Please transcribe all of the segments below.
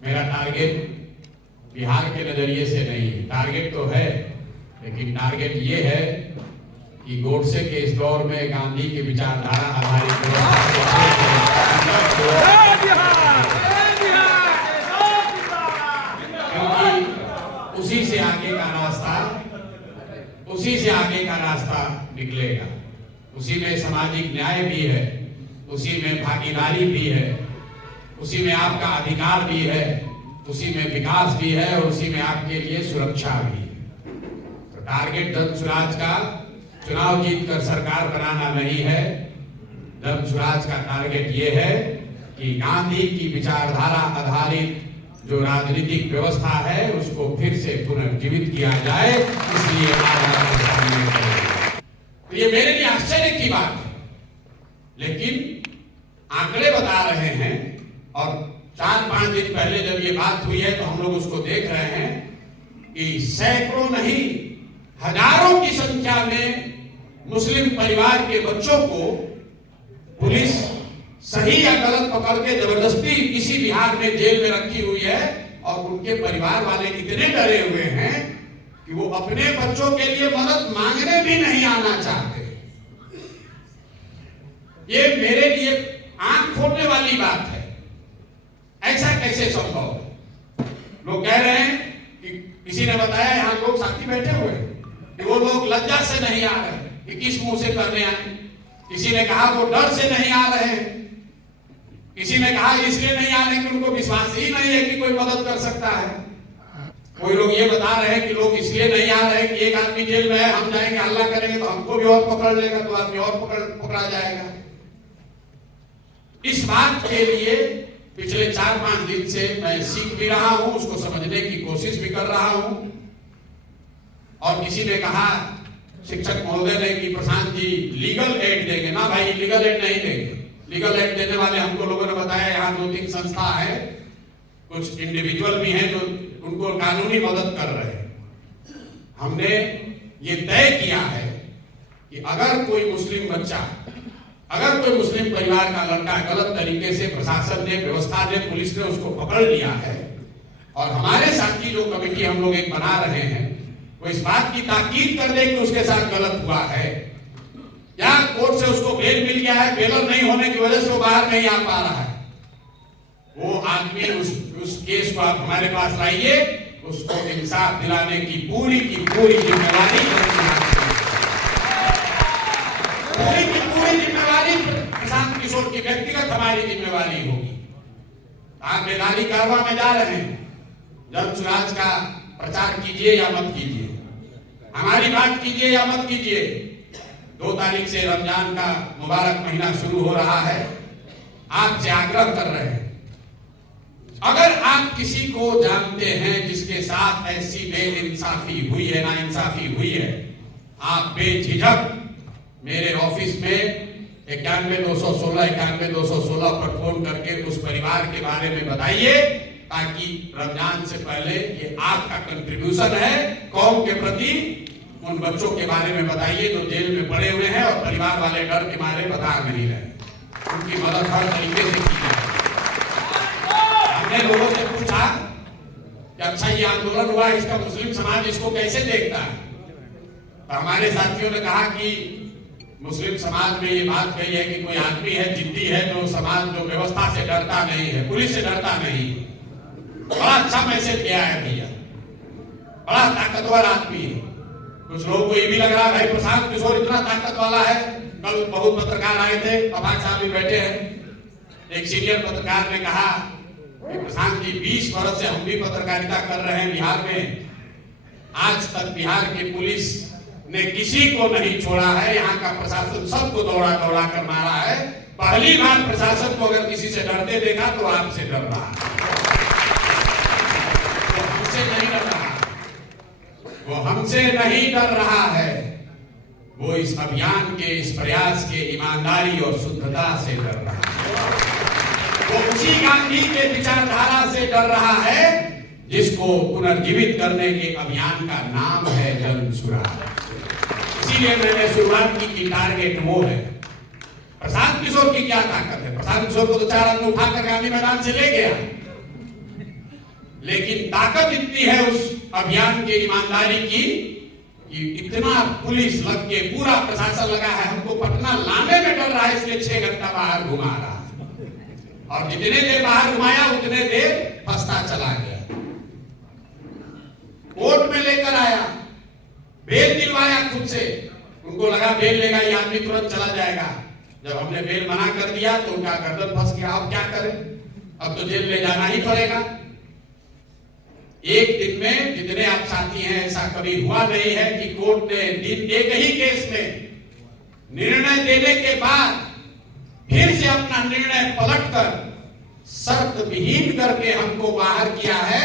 मेरा टारगेट बिहार के नजरिए से नहीं है। टारगेट तो है, लेकिन टारगेट ये है कि गोडसे के इस दौर में गांधी की विचारधारा आधारित क्योंकि उसी से आगे का रास्ता निकलेगा। उसी में सामाजिक न्याय भी है, उसी में भागीदारी भी है, उसी में आपका अधिकार भी है, उसी में विकास भी है और उसी में आपके लिए सुरक्षा भी है। तो टारगेट धर्म स्वराज का चुनाव जीतकर सरकार बनाना नहीं है। धर्म स्वराज का टारगेट ये है कि गांधी की विचारधारा आधारित जो राजनीतिक व्यवस्था है उसको फिर से पुनर्जीवित किया जाए। इसलिए तो ये मेरे लिए आश्चर्य की बात है, लेकिन आंकड़े बता रहे हैं और 4-5 दिन पहले जब ये बात हुई है तो हम लोग उसको देख रहे हैं कि सैकड़ों नहीं हजारों की संख्या में मुस्लिम परिवार के बच्चों को पुलिस सही या गलत पकड़ के जबरदस्ती इसी बिहार में जेल में रखी हुई है और उनके परिवार वाले इतने डरे हुए हैं कि वो अपने बच्चों के लिए मदद मांगने भी नहीं आना चाहते। ये मेरे लिए आंख खोलने वाली बात है। ऐसा कैसे संभव है? लोग कह रहे हैं कि किसी ने बताया यहां लोग साथी बैठे हुए कि वो लोग लज्जा से नहीं आ रहे कि किस मुंह से करने आए। किसी ने कहा वो डर से नहीं आ रहे हैं, किसी ने कहा इसलिए नहीं आ रहे कि उनको विश्वास ही नहीं है कि कोई मदद कर सकता है। कोई लोग ये बता रहे हैं कि लोग इसलिए नहीं आ रहे कि एक आदमी जेल में है, हम जाएंगे हल्ला करेंगे तो हमको भी और पकड़ लेगा, तो आदमी और पकड़ा जाएगा। इस बात के लिए पिछले 4-5 दिन से मैं सीख भी रहा हूं, उसको समझने की कोशिश भी कर रहा हूं। और किसी ने कहा, शिक्षक महोदय ने, कि प्रशांत जी लीगल एड देंगे ना। भाई लीगल एड नहीं देंगे। लीगल एड देने वाले हमको लोगों ने बताया यहाँ 2-3 संस्था है, कुछ इंडिविजुअल भी हैं जो उनको कानूनी मदद कर रहे हैं। हमने ये तय किया है कि अगर कोई मुस्लिम बच्चा, अगर कोई मुस्लिम परिवार का लड़का गलत तरीके से प्रशासन ने, व्यवस्था ने, पुलिस ने उसको पकड़ लिया है और हमारे साथी जो कमेटी हम लोग एक बना रहे हैं वो इस बात की ताकीद कर दे कि उसके साथ गलत हुआ है या कोर्ट से उसको बेल मिल गया है, बेलर नहीं होने की वजह से वो बाहर नहीं आ पा रहा है, वो आदमी उस केस को आप हमारे पास लाइए, उसको इंसाफ दिलाने की पूरी जिम्मेवारी प्रशांत किशोर की व्यक्तिगत हमारी जिम्मेवारी होगी। आप मैदानी कारवां में जा रहे हैं, धर्म स्वराज का प्रचार कीजिए या मत कीजिए, हमारी बात कीजिए या मत कीजिए। 2 तारीख से रमजान का मुबारक महीना शुरू हो रहा है। आपसे आग्रह कर रहे हैं, अगर आप किसी को जानते हैं जिसके साथ ऐसी बेइंसाफी हुई है, नाइंसाफी हुई है, आप बेझिझक मेरे ऑफिस में 91-216 पर फोन करके उस परिवार के बारे में बताइए, ताकि रमजान से पहले ये आपका कंट्रीब्यूशन है कौम के प्रति। उन बच्चों के बारे में बताइए जो जेल में पड़े हुए हैं और परिवार वाले डर के मारे बता नहीं रहे। उनकी मदद हर तरीके से की जाए। हमने लोगों से पूछा कि अच्छा ये आंदोलन हुआ, इसका मुस्लिम समाज इसको कैसे देखता है? तो हमारे साथियों ने कहा कि मुस्लिम समाज में ये बात कही है कि कोई आदमी है, जिद्दी है, जो समाज, जो व्यवस्था से डरता नहीं है, पुलिस से डरता नहीं है। बड़ा अच्छा मैसेज दिया है भैया, बड़ा ताकतवर आदमी है। कुछ लोगों को ये भी लग रहा है भाई प्रशांत किशोर इतना ताकत वाला है। कल बहुत पत्रकार आए थे, अफाक साहब भी बैठे हैं। एक सीनियर पत्रकार ने कहा कि प्रशांत जी 20 वर्ष से हम भी पत्रकारिता कर रहे हैं बिहार में, आज तक बिहार की पुलिस ने किसी को नहीं छोड़ा है, यहाँ का प्रशासन सबको दौड़ा कर मारा है। पहली बार प्रशासन को अगर किसी से डरते देखा तो आपसे डर रहा है, नहीं डर रहा, वो हमसे नहीं डर रहा है, वो इस अभियान के, इस प्रयास के ईमानदारी और शुद्धता से डर रहा है। वो उसी गांधी के विचारधारा से डर रहा है जिसको पुनर्जीवित करने के अभियान का नाम है जन स्वराज। इसीलिए मैंने शुरुआत की कि टारगेट वो है। प्रशांत किशोर की क्या ताकत है? प्रशांत किशोर को तो 4 आदमी उठाकर गांधी मैदान से ले गया, लेकिन ताकत इतनी है उस अभियान के ईमानदारी की कि इतना पुलिस लग के पूरा प्रशासन लगा है, हमको पटना लाने में डर रहा है, इसलिए 6 घंटा बाहर घुमा रहा है। और जितने देर बाहर घुमाया उतने देर फंसता चला गया। कोर्ट में लेकर आया, बेल दिलवाया खुद से। उनको लगा बेल लेगा ये आदमी तुरंत चला जाएगा। जब हमने बेल मना कर दिया तो उनका गर्दन फंस गया। अब क्या करें, अब तो जेल ले जाना ही पड़ेगा। एक दिन में जितने आप साथी हैं, ऐसा कभी हुआ नहीं है कि कोर्ट ने दिन एक ही केस में निर्णय देने के बाद फिर से अपना निर्णय पलटकर शर्त विहीन करके हमको बाहर किया है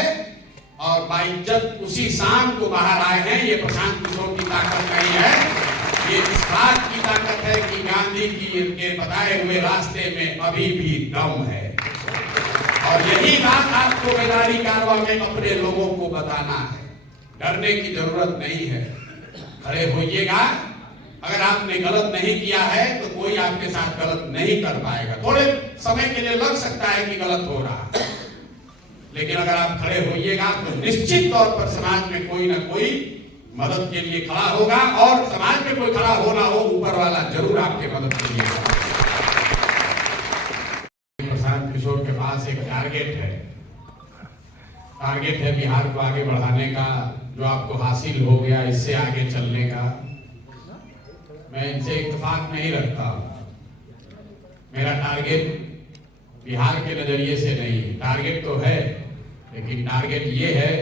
और बाइज्जत उसी शाम को बाहर आए हैं। ये प्रशांत किशोर की ताकत नहीं है, ये इस बात की ताकत है कि गांधी की के बताए हुए रास्ते में अभी भी दम है। और यही बात आपको बेदारी कारवां में अपने लोगों को बताना है। डरने की जरूरत नहीं है, खड़े होइएगा। अगर आपने गलत नहीं किया है तो कोई आपके साथ गलत नहीं कर पाएगा। थोड़े समय के लिए लग सकता है कि गलत हो रहा है, लेकिन अगर आप खड़े होइएगा तो निश्चित तौर पर समाज में कोई ना कोई मदद के लिए खड़ा होगा। और समाज में कोई खड़ा हो ना हो, ऊपर वाला जरूर आपके मदद के लिए होगा। प्रशांत किशोर के पास एक टारगेट है बिहार को आगे बढ़ाने का, जो आपको हासिल हो गया, इससे आगे चलने का। मैं इनसे इत्तेफाक नहीं रखता। मेरा टारगेट बिहार के नजरिए से नहीं है। टारगेट तो है, लेकिन टारगेट ये है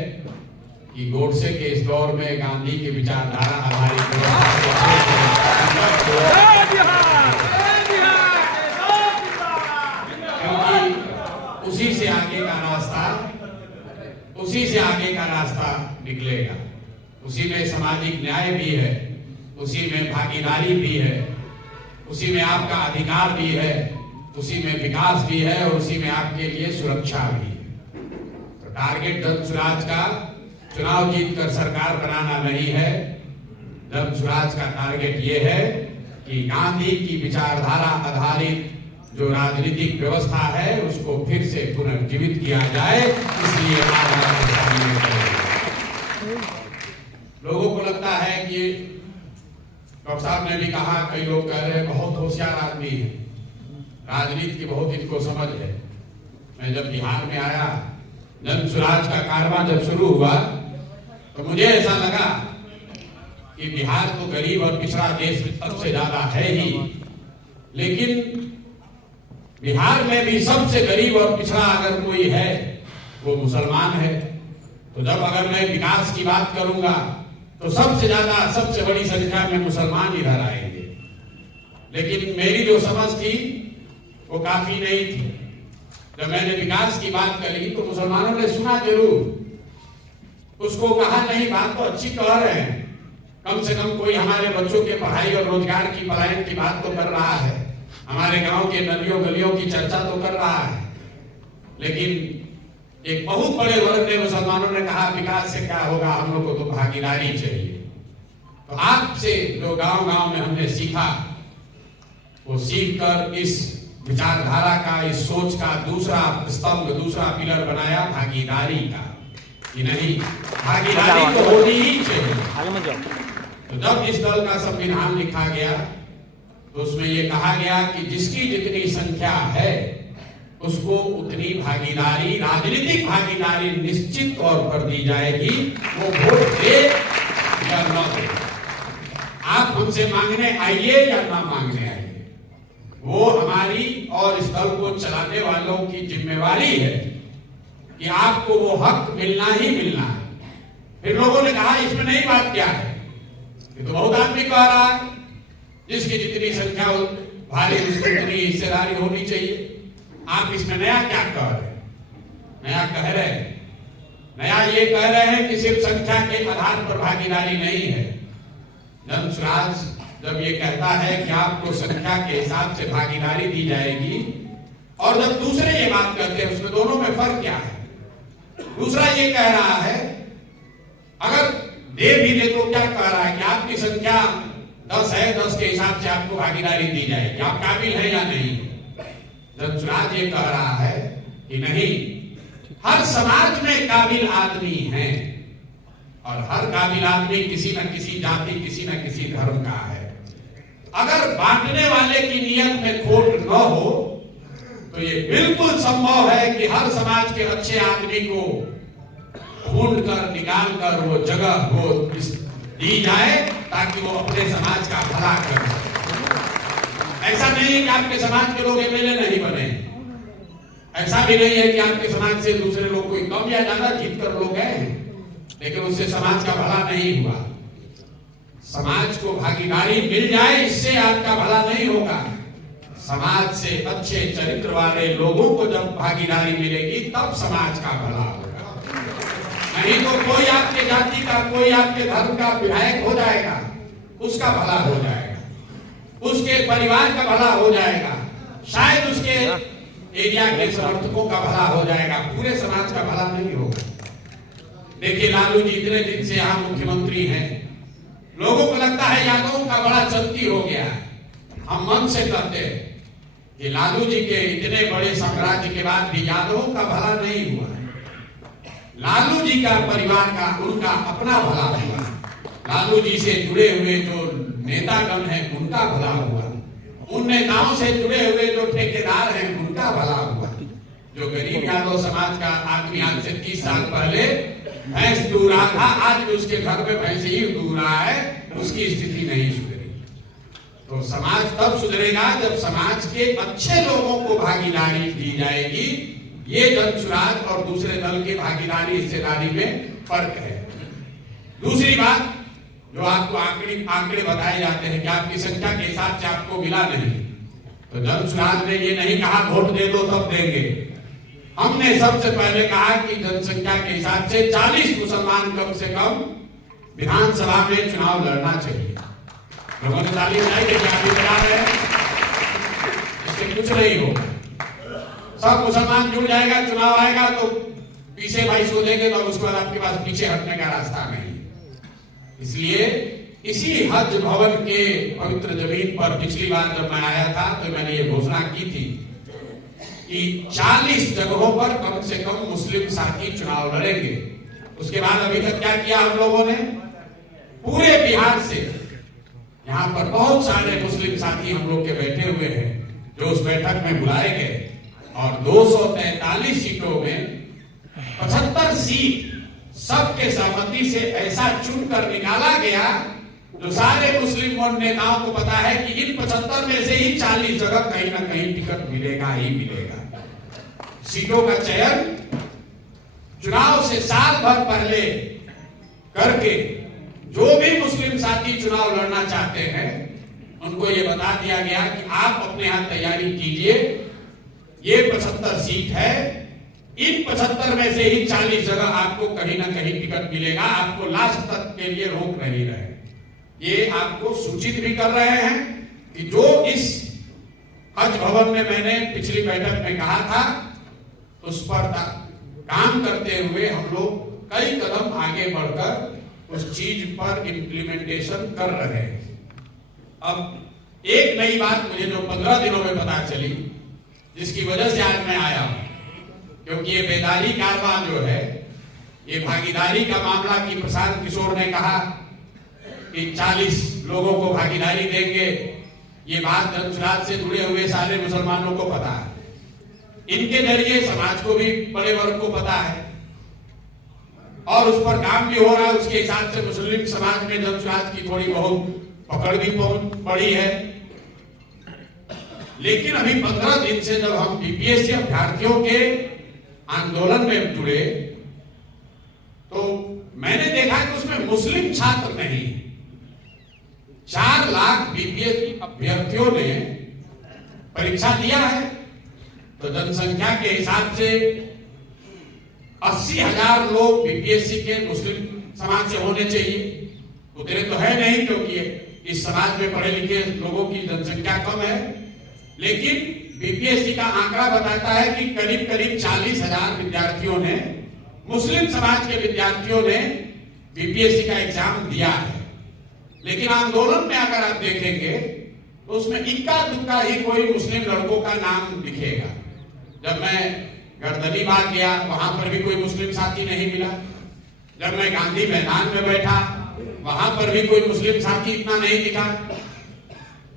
कि गोडसे के इस दौर में गांधी की विचारधारा आधारित क्योंकि उसी से आगे का रास्ता निकलेगा। उसी में सामाजिक न्याय भी है, उसी में भागीदारी भी है, उसी में आपका अधिकार भी है, उसी में विकास भी है और उसी में आपके लिए सुरक्षा भी है। तो टारगेट जनसुराज का चुनाव जीतकर सरकार बनाना नहीं है। जनसुराज का टारगेट ये है कि गांधी की विचारधारा आधारित जो राजनीतिक व्यवस्था है उसको फिर से पुनर्जीवित किया जाए। इसलिए लोगों को लगता है कि डॉक्टर साहब ने भी कहा, कई लोग कह रहे हैं बहुत होशियार आदमी है, राजनीति की बहुत इनको समझ है। मैं जब बिहार में आया, जनसुराज का कारवां जब शुरू हुआ तो मुझे ऐसा लगा कि बिहार तो गरीब और पिछड़ा देश सबसे ज्यादा है ही, लेकिन बिहार में भी सबसे गरीब और पिछड़ा अगर कोई है वो मुसलमान है। तो जब अगर मैं विकास की बात करूंगा तो सबसे ज्यादा, सबसे बड़ी संख्या में मुसलमान इधर आएंगे। लेकिन मेरी जो समझ थी वो काफी नहीं थी। जब मैंने विकास की बात करी तो मुसलमानों ने सुना जरूर, उसको कहा नहीं बात तो अच्छी कह रहे हैं, कम से कम कोई हमारे बच्चों के पढ़ाई और रोजगार की पलायन की बात तो कर रहा है, हमारे गांव के नदियों गलियों की चर्चा तो कर रहा है। लेकिन एक बहुत बड़े वर्ग ने, मुसलमानों ने कहा विकास से क्या होगा, हम लोग को तो भागीदारी चाहिए। तो आपसे जो गांव गांव में हमने सीखा, वो सीख कर इस विचारधारा का, इस सोच का दूसरा स्तंभ, दूसरा पिलर बनाया भागीदारी का। कि नहीं, भागीदारी तो होनी ही चाहिए। तो जब इस दल का संविधान लिखा गया तो उसमें ये कहा गया कि जिसकी जितनी संख्या है उसको उतनी भागीदारी, राजनीतिक भागीदारी निश्चित तौर पर दी जाएगी, वो वोट दे या न दे। आप हमसे मांगने आइए या ना मांगने आइए, वो हमारी और इस दल को चलाने वालों की जिम्मेवारी है कि आपको वो हक मिलना ही मिलना है। फिर लोगों ने कहा इसमें नई बात क्या है, ये तो बहुत आदमी कह रहा है जिसकी जितनी संख्या भारी उसकी जितनी हिस्सेदारी होनी चाहिए। आप इसमें नया क्या कह रहे हैं? नया कह रहे हैं, नया ये कह रहे हैं कि सिर्फ संख्या के आधार पर भागीदारी नहीं है। जनसुराज जब ये कहता है कि आपको संख्या के हिसाब से भागीदारी दी जाएगी, और जब दूसरे ये बात कहते हैं उसमें दोनों में फर्क क्या है? दूसरा ये कह रहा है अगर दे भी दे तो क्या कह रहा है कि आपकी संख्या 10 है, 10 के हिसाब से आपको भागीदारी दी जाएगी, आप काबिल है या नहीं? जनसुराज ये कह रहा है कि नहीं, हर समाज में काबिल आदमी हैं और हर काबिल आदमी किसी न किसी जाति, किसी न किसी धर्म का है। अगर बांटने वाले की नियत में खोट न हो तो ये बिल्कुल संभव है कि हर समाज के अच्छे आदमी को ढूंढ कर निकाल कर वो जगह वो दी जाए ताकि वो अपने समाज का भला कर सके। ऐसा नहीं है कि आपके समाज के लोग एमएलए नहीं बने, ऐसा भी नहीं है कि आपके समाज से दूसरे लोग कोई कम या ज्यादा जीत कर लोग गए, लेकिन उससे समाज का भला नहीं हुआ। समाज को भागीदारी मिल जाए इससे आपका भला नहीं होगा। समाज से अच्छे चरित्र वाले लोगों को जब भागीदारी मिलेगी तब समाज का भला होगा। नहीं तो कोई आपके जाति का, कोई आपके धर्म का विधायक हो जाएगा, उसका भला हो जाएगा, उसके परिवार का भला हो जाएगा, शायद उसके एरिया के समर्थकों का भला हो जाएगा, पूरे समाज का भला नहीं होगा। देखिए लालू जी इतने दिन से यहाँ मुख्यमंत्री हैं, लोगों को लगता है यादव का बड़ा चलती हो गया। हम मन से कहते हैं कि लालू जी के इतने बड़े साम्राज्य के बाद भी यादवों का भला नहीं हुआ। लालू जी का परिवार का, उनका अपना भला हुआ। लालू जी से जुड़े हुए जो नेतागण हैं उनका भला हुआ। उन नेताओं से जुड़े हुए जो ठेकेदार हैं उनका भला हुआ। जो गरीब यादव समाज का आदमी आज से 30 साल पहले भैंस दूह रहा था, आज भी उसके घर में भैंस ही दूह रहा है, उसकी स्थिति नहीं सुधरी। तो समाज तब सुधरेगा जब समाज के अच्छे लोगों को भागीदारी दी जाएगी। ये जनसुराज और दूसरे दल की भागीदारी हिस्सेदारी में फर्क है। दूसरी बात जो आपको आंकड़े बताए जाते हैं कि आपकी संख्या के हिसाब से आपको मिला नहीं, तो जनसुराज ने ये नहीं कहा वोट दे दो तब देंगे। हमने सबसे पहले कहा कि जनसंख्या के हिसाब से 40 मुसलमान कम से कम विधानसभा में चुनाव लड़ना चाहिए। लोगों ने ताली बजाई कि क्या विचार है, इससे कुछ नहीं होगा। सब मुसलमान जुड़ जाएगा, चुनाव आएगा तो पीछे 22 को देंगे तो उसके बाद आपके पास पीछे हटने का रास्ता नहीं। इसलिए इसी हज भवन के पवित्र जमीन पर पिछली बार जब मैं आया था तो मैंने ये घोषणा की थी कि 40 जगहों पर कम से कम मुस्लिम साथी चुनाव लड़ेंगे। उसके बाद अभी तक क्या किया हम लोगों ने, पूरे बिहार से यहाँ पर बहुत सारे मुस्लिम साथी हम लोग के बैठे हुए हैं जो उस बैठक में बुलाए गए और 243 सीटों में 75 सीट सबके सहमति से ऐसा चुनकर निकाला गया जो सारे मुस्लिम नेताओं को पता है कि इन 75 में से ही 40 जगह कहीं ना कहीं टिकट मिलेगा ही मिलेगा। सीटों का चयन चुनाव से साल भर पहले करके जो भी मुस्लिम साथी चुनाव लड़ना चाहते हैं उनको ये बता दिया गया कि आप अपने यहाँ तैयारी कीजिए, ये 75 सीट है, इन 75 में से ही 40 जगह आपको कहीं ना कहीं टिकट मिलेगा, आपको लास्ट तक के लिए रोक नहीं रहे। ये आपको सूचित भी कर रहे हैं कि जो इस हज भवन में मैंने पिछली बैठक में कहा था उस पर काम करते हुए हम लोग कई कदम आगे बढ़कर उस चीज पर इम्प्लीमेंटेशन कर रहे हैं। अब एक नई बात मुझे जो 15 दिनों में पता चली, जिसकी वजह से आज मैं आया हूं, क्योंकि ये बेदारी कारवां जो है, ये भागीदारी का मामला कि प्रशांत किशोर ने कहा कि 40 लोगों को भागीदारी देंगे, ये बात जनसुराज से जुड़े हुए सारे मुसलमानों को पता है, इनके जरिए समाज को भी बड़े वर्ग को पता है और उस पर काम भी हो रहा है। उसके हिसाब से मुस्लिम समाज में जनसुराज की थोड़ी बहुत पकड़ भी पड़ी है। लेकिन अभी 15 दिन से जब हम बीपीएससी अभ्यर्थियों के आंदोलन में जुड़े तो मैंने देखा कि उसमें मुस्लिम छात्र नहीं, 4 लाख बीपीएससी अभ्यर्थियों ने परीक्षा दिया है। तो जनसंख्या के हिसाब से 80,000 लोग बीपीएससी के मुस्लिम समाज से होने चाहिए। उतने तो है नहीं क्योंकि इस समाज में पढ़े लिखे लोगों की जनसंख्या कम है, लेकिन बीपीएससी का आंकड़ा बताता है कि करीब करीब 40,000 विद्यार्थियों ने, मुस्लिम समाज के विद्यार्थियों ने बीपीएससी का एग्जाम दिया है। लेकिन आंदोलन में अगर आप देखेंगे तो उसमें इक्का दुक्का ही कोई मुस्लिम लड़कों का नाम दिखेगा। जब मैं गर्दनीबाग गया, वहां पर भी कोई मुस्लिम साथी नहीं मिला। जब मैं गांधी मैदान में बैठा, वहां पर भी कोई मुस्लिम साथी इतना नहीं दिखा।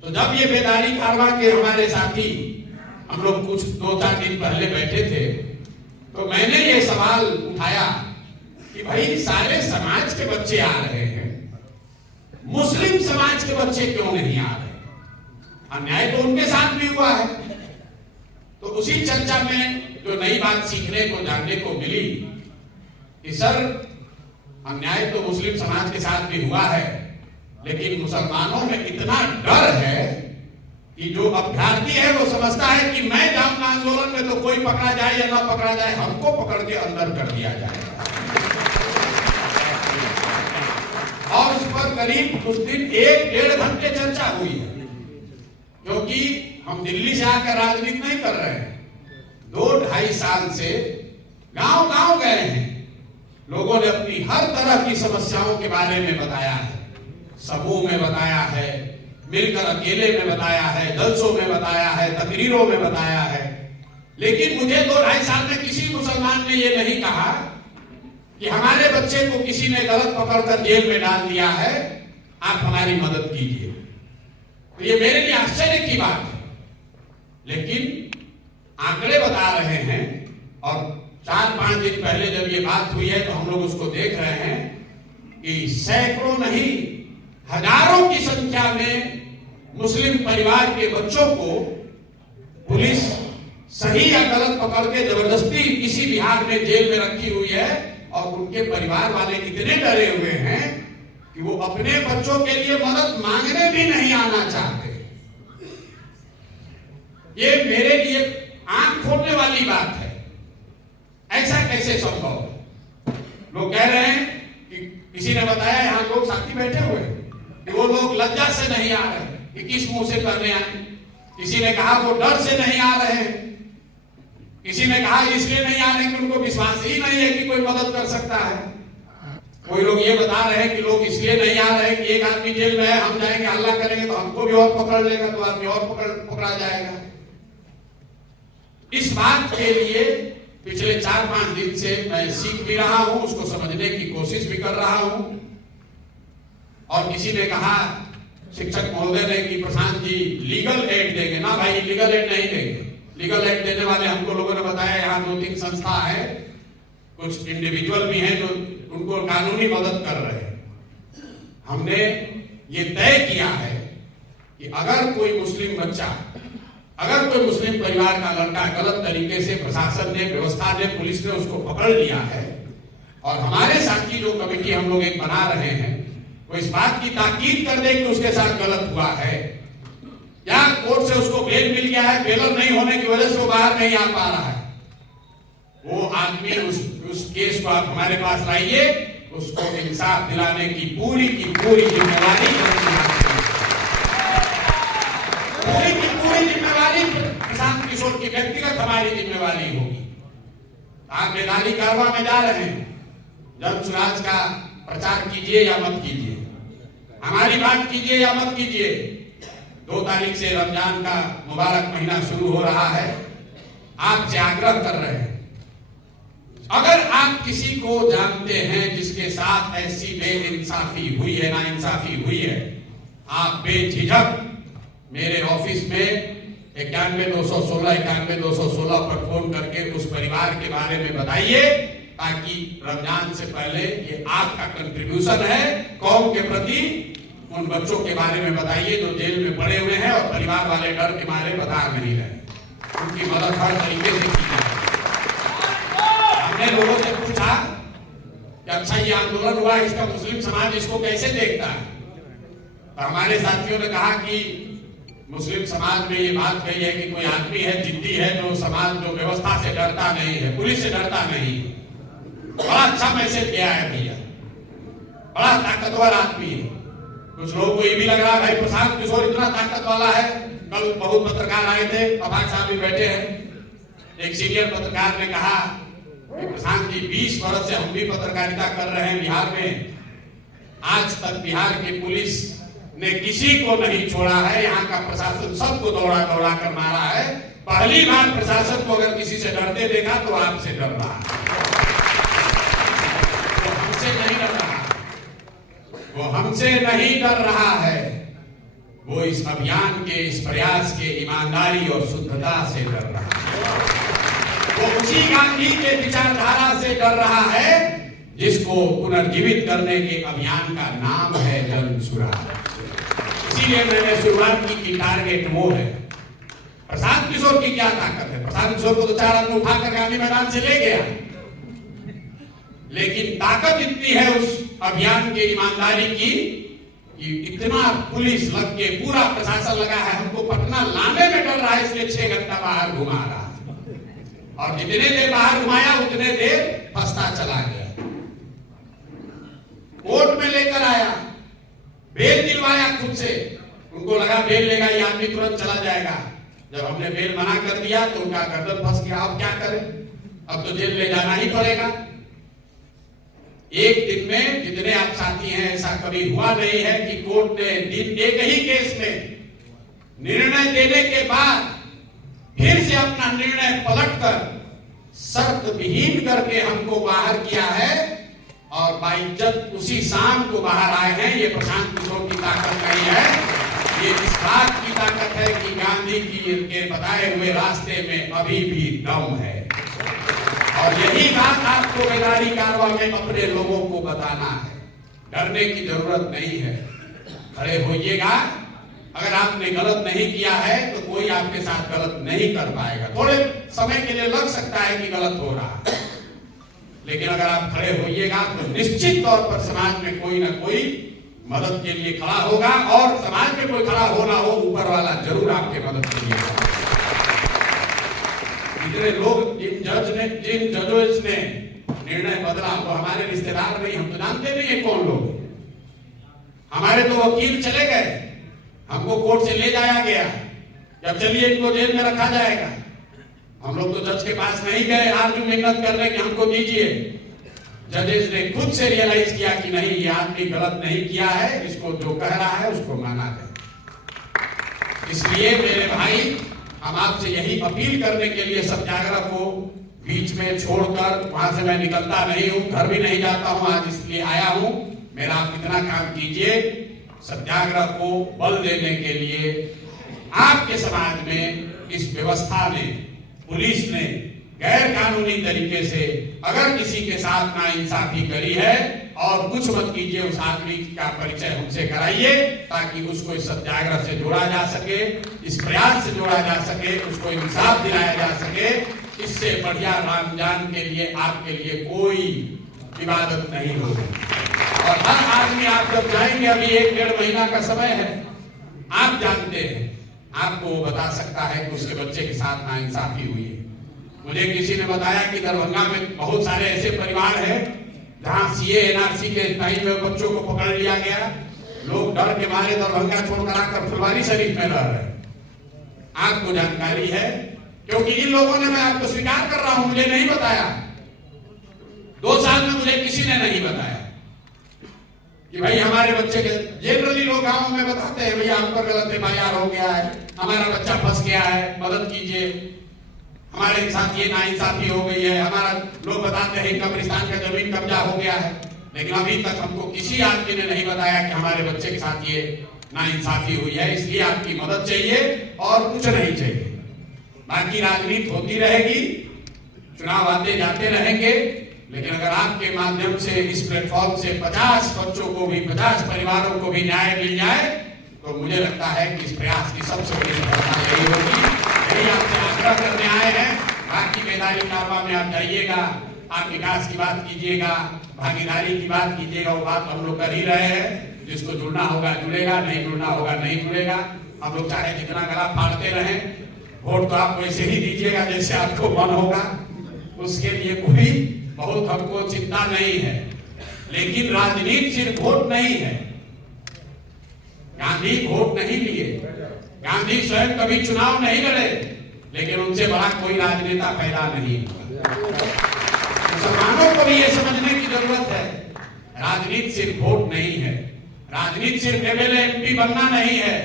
तो जब ये बेदारी कारवां के हमारे साथी, हम लोग कुछ 2-4 दिन पहले बैठे थे, तो मैंने ये सवाल उठाया कि भाई सारे समाज के बच्चे आ रहे हैं, मुस्लिम समाज के बच्चे क्यों नहीं आ रहे? अन्याय तो उनके साथ भी हुआ है। तो उसी चर्चा में जो नई बात सीखने को जानने को मिली कि सर अन्याय तो मुस्लिम समाज के साथ भी हुआ है, लेकिन मुसलमानों में इतना डर है कि जो अभ्यर्थी है वो समझता है कि मैं जाऊंगा आंदोलन में तो कोई पकड़ा जाए या ना पकड़ा जाए, हमको पकड़ के अंदर कर दिया जाएगा। और उस पर करीब उस दिन 1-1.5 घंटे चर्चा हुई है, क्योंकि हम दिल्ली से आकर राजनीति नहीं कर रहे हैं। 2-2.5 साल से गांव-गांव गए हैं, लोगों ने अपनी हर तरह की समस्याओं के बारे में बताया है, समूह में बताया है, मिलकर अकेले में बताया है, जलसों में बताया है, तकरीरों में बताया है। लेकिन मुझे 2-2.5 साल में किसी मुसलमान ने ये नहीं कहा कि हमारे बच्चे को किसी ने गलत पकड़कर जेल में डाल दिया है, आप हमारी मदद कीजिए। तो ये मेरे लिए आश्चर्य की बात है, लेकिन आंकड़े बता रहे हैं। और 4-5 दिन पहले जब ये बात हुई है तो हम लोग उसको देख रहे हैं कि सैकड़ों नहीं हजारों की संख्या में मुस्लिम परिवार के बच्चों को पुलिस सही या गलत पकड़ के जबरदस्ती किसी बिहार में जेल में रखी हुई है, और उनके परिवार वाले इतने डरे हुए हैं कि वो अपने बच्चों के लिए मदद मांगने भी नहीं आना चाहते। ये मेरे लिए आंख खोलने वाली बात है। ऐसा कैसे संभव है? लोग कह रहे हैं कि किसी ने बताया यहां लोग साथी बैठे हुए कि वो लोग लज्जा से नहीं आ रहे कि किस मुंह से करने आए। किसी ने कहा वो डर से नहीं आ रहे हैं, किसी ने कहा इसलिए नहीं आ रहे कि उनको विश्वास ही नहीं है कि कोई मदद कर सकता है। कोई लोग ये बता रहे हैं कि लोग इसलिए नहीं आ रहे कि एक आदमी जेल में है, हम जाएंगे हल्ला करेंगे तो हमको भी और पकड़ लेगा, तो आदमी और पकड़ा जाएगा। इस बात के लिए पिछले 4-5 दिन से मैं सीख भी रहा हूं, उसको समझने की कोशिश भी कर रहा हूं। और किसी ने कहा, शिक्षक महोदय ने, कि प्रशांत जी लीगल एड देंगे ना। भाई लीगल एड नहीं देंगे। लीगल एड देने वाले हमको लोगों ने बताया यहाँ 2-3 संस्था है, कुछ इंडिविजुअल भी हैं जो उनको कानूनी मदद कर रहे हैं। हमने ये तय किया है कि अगर कोई मुस्लिम बच्चा, अगर कोई मुस्लिम परिवार का लड़का गलत तरीके से प्रशासन ने, व्यवस्था ने, पुलिस ने उसको पकड़ लिया है, और हमारे साथी जो कमेटी हम लोग एक बना रहे हैं, वो इस बात की ताकीद कर दे कि उसके साथ गलत हुआ है, या कोर्ट से उसको बेल मिल गया है, बेलर नहीं होने की वजह से वो बाहर नहीं आ पा रहा है, वो आदमी उस केस को आप हमारे पास लाइए, उसको इंसाफ दिलाने की पूरी जिम्मेवारी प्रशांत किशोर की व्यक्तिगत हमारी जिम्मेवारी होगी। आप बेदारी कारवां में जा रहे हैं, जन सुराज का प्रचार कीजिए या मत कीजिए, हमारी बात कीजिए या मत कीजिए। 2 तारीख से रमजान का मुबारक महीना शुरू हो रहा है। आपसे आग्रह कर रहे हैं, अगर आप किसी को जानते हैं जिसके साथ ऐसी बेइंसाफी हुई है, नाइंसाफी हुई है, आप बेझिझक मेरे ऑफिस में 91-216 पर फोन करके उस परिवार के बारे में बताइए, ताकि रमजान से पहले ये आपका कंट्रीब्यूशन है कौम के प्रति। उन बच्चों के बारे में बताइए जो जेल में पड़े हुए हैं और परिवार वाले डर के मारे बता नहीं रहे, उनकी मदद हर तरीके से की जाए। हमने लोगों से पूछा कि अच्छा ये आंदोलन हुआ, इसका मुस्लिम समाज इसको कैसे देखता है? तो हमारे साथियों ने कहा कि मुस्लिम समाज में ये बात कही है कि कोई आदमी है, जिद्दी है, जो समाज, जो व्यवस्था से डरता नहीं है, पुलिस से डरता नहीं है। बड़ा अच्छा मैसेज गया है भैया, बड़ा ताकतवर आदमी है। कुछ लोगों को ये भी लग रहा है भाई प्रशांत किशोर इतना ताकत वाला है। कल बहुत पत्रकार आए थे, अभाग साहब भी बैठे हैं। एक सीनियर पत्रकार ने कहा कि प्रशांत जी 20 वर्ष से हम भी पत्रकारिता कर रहे हैं बिहार में, आज तक बिहार की पुलिस ने किसी को नहीं छोड़ा है, यहाँ का प्रशासन सबको दौड़ा कर मारा है, पहली बार प्रशासन को अगर किसी से डरते देखा तो आपसे डर रहा है, वो हमसे नहीं डर रहा, वो हमसे नहीं डर रहा है, वो इस अभियान के, इस प्रयास के ईमानदारी और शुद्धता से डर रहा है। वो उसी गांधी के विचारधारा से डर रहा है जिसको पुनर्जीवित करने के अभियान का नाम है जन सुराज। इसीलिए मैंने शुरुआत की कि टारगेट वो है। प्रशांत किशोर की क्या ताकत है? प्रशांत किशोर को तो 4 आदमी उठाकर गांधी मैदान से ले गया, लेकिन ताकत इतनी है उस अभियान के ईमानदारी की कि इतना पुलिस लग के, पूरा प्रशासन लगा है, हमको पटना लाने में डर रहा है, इसलिए 6 घंटा बाहर घुमा रहा है, और जितने देर बाहर घुमाया उतने देर फंसता चला गया। कोर्ट में लेकर आया, बेल दिलवाया खुद से, उनको लगा बेल लेगा ये आदमी तुरंत चला जाएगा। जब हमने बेल मना कर दिया तो उनका गर्दन फंस गया। अब क्या करें, अब तो जेल ले जाना ही पड़ेगा। एक दिन में जितने आप साथी हैं, ऐसा कभी हुआ नहीं है कि कोर्ट ने दिन एक ही केस में निर्णय देने के बाद फिर से अपना निर्णय पलटकर शर्त विहीन करके हमको बाहर किया है, और बाइज्जत उसी शाम को बाहर आए हैं। ये प्रशांत किशोर की ताकत नहीं है, ये इस बात की ताकत है कि गांधी की के बताए हुए रास्ते में अभी भी दम है, और यही बात आपको बेदारी कारवां में अपने लोगों को बताना है। डरने की जरूरत नहीं है, खड़े होइएगा। अगर आपने गलत नहीं किया है तो कोई आपके साथ गलत नहीं कर पाएगा। थोड़े समय के लिए लग सकता है कि गलत हो रहा है, लेकिन अगर आप खड़े होइएगा तो निश्चित तौर पर समाज में कोई ना कोई मदद के लिए खड़ा होगा, और समाज में कोई खड़ा हो ना हो, ऊपर वाला जरूर आपके मदद के लिए होगा। इतने लोग, जिन जजेस ने निर्णय बदला वो हमारे रिश्तेदार नहीं, हम तो जानते नहीं है कौन लोग। हमारे तो वकील चले गए, हमको कोर्ट से ले जाया गया, जब चलिए इनको जेल में रखा जाएगा। हम लोग तो जज के पास नहीं गए आर्ग्यू मेहनत करने कि हमको दीजिए। जजेस ने खुद से रियलाइज किया कि नहीं, ये आदमी गलत नहीं किया है, इसको जो कह रहा है उसको माना जाए। इसलिए मेरे भाई, हम आपसे यही अपील करने के लिए सत्याग्रह को बीच में छोड़कर, वहां से मैं निकलता नहीं हूं, घर भी नहीं जाता हूं, आज इसलिए आया हूं। मेरा आप इतना काम कीजिए, सत्याग्रह को बल देने के लिए आपके समाज में, इस व्यवस्था में, पुलिस ने गैर कानूनी तरीके से अगर किसी के साथ नाइंसाफी करी है, और कुछ मत कीजिए, उस आदमी का परिचय हमसे कराइए, ताकि उसको इस सत्याग्रह से जोड़ा जा सके, इस प्रयास से जोड़ा जा सके, उसको इंसाफ दिलाया जा सके। इससे बढ़िया रमजान के लिए, आपके लिए कोई इबादत नहीं होगी। और हर आदमी, आप जब जाएंगे, अभी 1-1.5 महीना का समय है, आप जानते हैं, आपको बता सकता है कि उसके बच्चे के साथ नाइंसाफी हुई है। मुझे किसी ने बताया कि दरभंगा में बहुत सारे ऐसे परिवार हैं जहां सीए एनआरसी के टाइम में बच्चों को पकड़ लिया गया, लोग डर के मारे दरभंगा छोड़कर आकर फुलवारी शरीफ में रह रहे हैं। आपको जानकारी है, क्योंकि इन लोगों ने, मैं आपको स्वीकार कर रहा हूं, मुझे नहीं बताया। 2 साल में मुझे किसी ने नहीं बताया कि भाई हमारे बच्चे के, जनरली लोग गांवों में बताते हैं, भैया हम पर गलत एफआईआर हो गया है, हमारा बच्चा फंस गया है, मदद कीजिए, हमारे साथ ये नाइंसाफी हो गई है, हमारा, लोग बताते हैं कब्रिस्तान का जमीन कब्जा हो गया है। लेकिन अभी तक हमको किसी आदमी ने नहीं बताया कि हमारे बच्चे के साथ ये नाइंसाफी हुई है। इसलिए आपकी मदद चाहिए और कुछ नहीं चाहिए। बाकी राजनीति होती रहेगी, चुनाव आते जाते रहेंगे, लेकिन अगर आपके माध्यम से, इस प्लेटफॉर्म से 50 बच्चों को भी, 50 परिवारों को भी न्याय मिल जाए, तो मुझे लगता है कि इस प्रयास की सबसे बड़ी सफलता यही होगी। यही आपसे आग्रह करने आए हैं। बाकी बेदारी कारवां में आप जाइएगा, आप विकास की बात कीजिएगा, भागीदारी की बात कीजिएगा, वो बात हम लोग कर ही रहे हैं। जिसको जुड़ना होगा जुड़ेगा, नहीं जुड़ना होगा नहीं जुड़ेगा। हम लोग चाहे जितना गला फाड़ते रहें, वोट तो आप वैसे ही दीजिएगा जैसे आपको मन होगा, उसके लिए कोई बहुत हमको चिंता नहीं है। लेकिन राजनीति सिर्फ वोट नहीं है। गांधी वोट नहीं लिए, गांधी स्वयं कभी चुनाव नहीं लड़े, लेकिन उनसे बड़ा कोई राजनेता पैदा नहीं हुआ। मुसलमानों को भी ये समझने की जरूरत है, राजनीति सिर्फ वोट नहीं है, राजनीति सिर्फ एमएलए एमपी बनना नहीं है,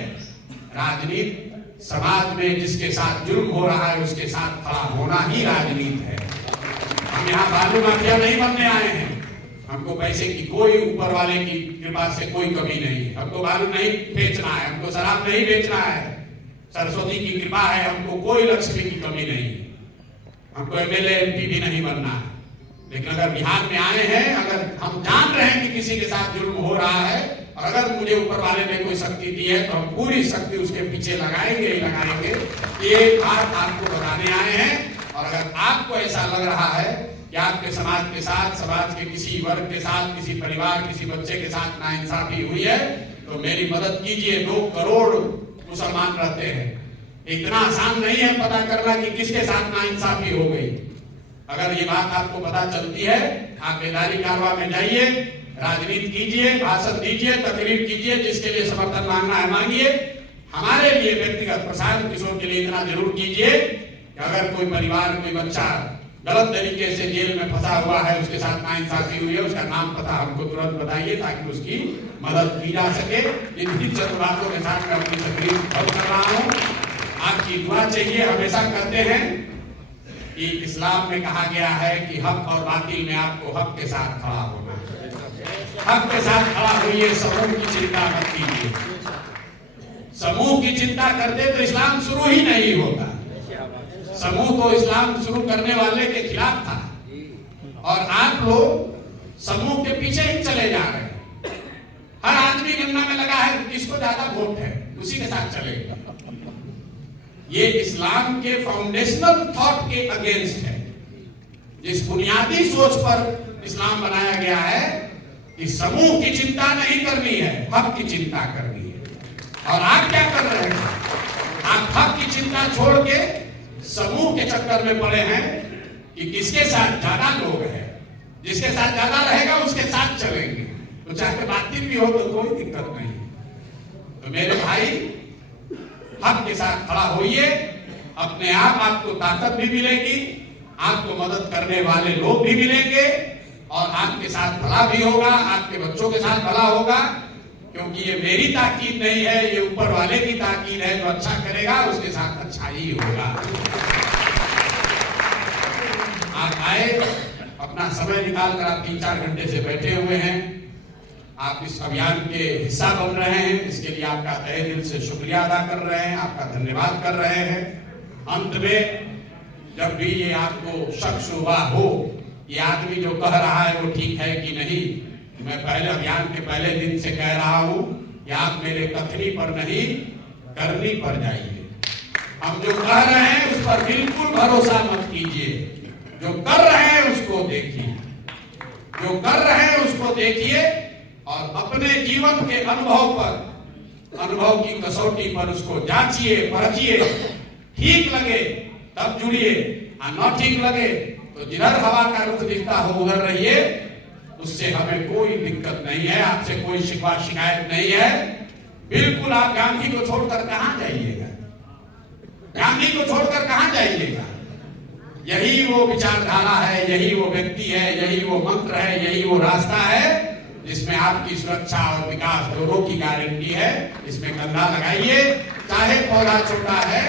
राजनीति समाज में जिसके साथ जुल्म हो रहा है उसके साथ खड़ा होना ही राजनीति है। हम यहाँ बालू माफिया नहीं बनने आए हैं। हमको पैसे की कोई, ऊपर वाले की कृपा से कोई कमी नहीं है। हमको बालू नहीं बेचना है, हमको शराब नहीं बेचना है, सरस्वती की कृपा है, हमको कोई लक्ष्मी की कमी नहीं है। हमको एमएलए एमपी भी नहीं बनना है। लेकिन अगर बिहार में आए हैं, अगर हम जान रहे हैं कि किसी के साथ जुल्म हो रहा है और अगर मुझे ऊपर वाले ने कोई शक्ति दी है तो हम पूरी शक्ति उसके पीछे लगाएंगे ही लगाएंगे। ये बात आपको बताने आए हैं। और अगर आपको ऐसा लग रहा है कि आपके समाज के साथ, समाज के किसी वर्ग के साथ, किसी परिवार, किसी बच्चे के साथ नाइंसाफी हुई है तो मेरी मदद कीजिए। 2 करोड़ मुसलमान रहते हैं। इतना आसान नहीं है पता करना कि किसके साथ नाइंसाफी हो गई। अगर ये बात आपको पता चलती है, आप बेदारी कारवा में जाइए, राजनीति कीजिए, भाषण दीजिए, तकरीर कीजिए, जिसके लिए समर्थन मांगना है मांगिए। हमारे लिए व्यक्तिगत प्रशांत किशोर के लिए इतना जरूर कीजिए कि अगर कोई परिवार, कोई बच्चा गलत तरीके से जेल में फंसा हुआ है, उसके साथ नाइंसाफी हुई है, उसका नाम पता हमको तुरंत बताइए ताकि उसकी मदद की जा सके। इन चंद बातों के साथ मैं अपनी तकरीर खत्म कर रहा हूँ। आपकी दुआ चाहिए। हमेशा कहते हैं कि इस्लाम में कहा गया है कि हक और बातिल में आपको हक के साथ खड़ा होना है। हक के साथ खड़ा होइए, समूह की चिंता मत कीजिए। समूह की चिंता करते तो इस्लाम शुरू ही नहीं होता। समूह तो इस्लाम शुरू करने वाले के खिलाफ था और आप लोग समूह के पीछे ही चले जा रहे हैं। हर आदमी गन्ना में लगा है, किसको ज्यादा वोट है उसी के साथ चलेगा। ये इस्लाम के फाउंडेशनल थॉट के अगेंस्ट है। जिस बुनियादी सोच पर इस्लाम बनाया गया है कि समूह की चिंता नहीं करनी है, हक की चिंता करनी है। और आप क्या कर रहे हैं? आप हक की चिंता छोड़ के समूह के चक्कर में पड़े हैं कि किसके साथ ज्यादा लोग हैं, जिसके साथ ज्यादा रहेगा उसके साथ चलेंगे। तो चाहे बातिल भी हो तो कोई दिक्कत नहीं। तो मेरे भाई, हक के साथ खड़ा होइए। अपने आप आपको ताकत भी मिलेगी, आपको मदद करने वाले लोग भी मिलेंगे और आपके साथ भला भी होगा, आपके बच्चों के साथ भला होगा। क्योंकि ये मेरी ताकीद नहीं है, ये ऊपर वाले की ताकीद है। जो अच्छा करेगा उसके साथ अच्छा ही होगा। आप आए, अपना समय निकाल कर आप 3-4 घंटे से बैठे हुए हैं। आप इस अभियान के हिस्सा बन रहे हैं। इसके लिए आपका तहे दिल से शुक्रिया अदा कर रहे हैं, आपका धन्यवाद कर रहे हैं। अंत में जब भी ये आपको शक हुआ हो ये आदमी जो कह रहा है वो ठीक है कि नहीं, मैं पहले अभियान के पहले दिन से कह रहा हूं कि आप मेरे कथनी पर नहीं करनी पर जाइए। हम जो कह रहे हैं उस पर बिल्कुल भरोसा मत कीजिए। जो कर रहे हैं उसको देखिए, जो कर रहे हैं उसको देखिए और अपने जीवन के अनुभव पर, अनुभव की कसौटी पर उसको जांचिए, परखिए। ठीक लगे तब जुड़िए और न ठीक लगे तो जिधर हवा का रुख दिखता हो उधर रहिए। उससे हमें कोई दिक्कत नहीं है, आपसे कोई शिकवा शिकायत नहीं है। बिल्कुल आप गांधी को छोड़कर कहां जाइएगा? गांधी को छोड़कर कहां जाइएगा? यही वो विचारधारा है, यही वो व्यक्ति है, यही वो मंत्र है, यही वो रास्ता है जिसमें आपकी सुरक्षा और विकास दोनों की गारंटी है। इसमें कंधा लगाइए। चाहे पौधा छोटा है,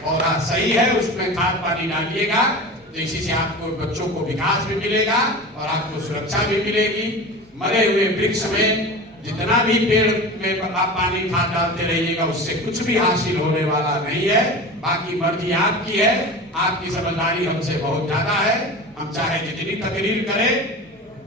पौधा सही है, उसमें खाद पानी डालिएगा तो इसी से आपको बच्चों को विकास भी मिलेगा और आपको सुरक्षा भी मिलेगी। मरे हुए वृक्ष में जितना भी पेड़ में आप पानी खाद डालते रहिएगा उससे कुछ भी हासिल होने वाला नहीं है। बाकी मर्जी आपकी है, आपकी समझदारी हमसे बहुत ज्यादा है। हम चाहे जितनी तकरीर करें,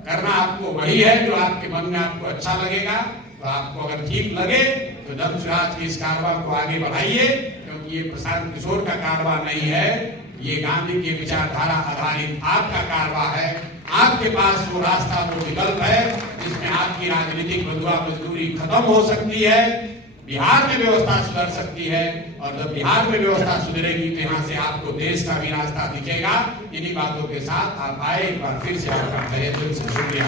करना आपको वही है जो आपके मन में आपको अच्छा लगेगा। तो आपको अगर ठीक लगे तो जन स्वराज की इस कारवा को आगे बढ़ाइए, क्योंकि ये प्रशांत किशोर का कारवा नहीं है, ये गांधी की विचारधारा आधारित आपका कारवा है। आपके पास वो रास्ता, वो विकल्प है जिसमें आपकी राजनीतिक बंधुआ मजदूरी खत्म हो सकती है, बिहार में व्यवस्था सुधर सकती है। और जब बिहार में व्यवस्था सुधरेगी तो यहाँ से आपको देश का भी रास्ता दिखेगा। इन्हीं बातों के साथ आप आए, एक बार फिर से आपका तहे दिल से शुक्रिया।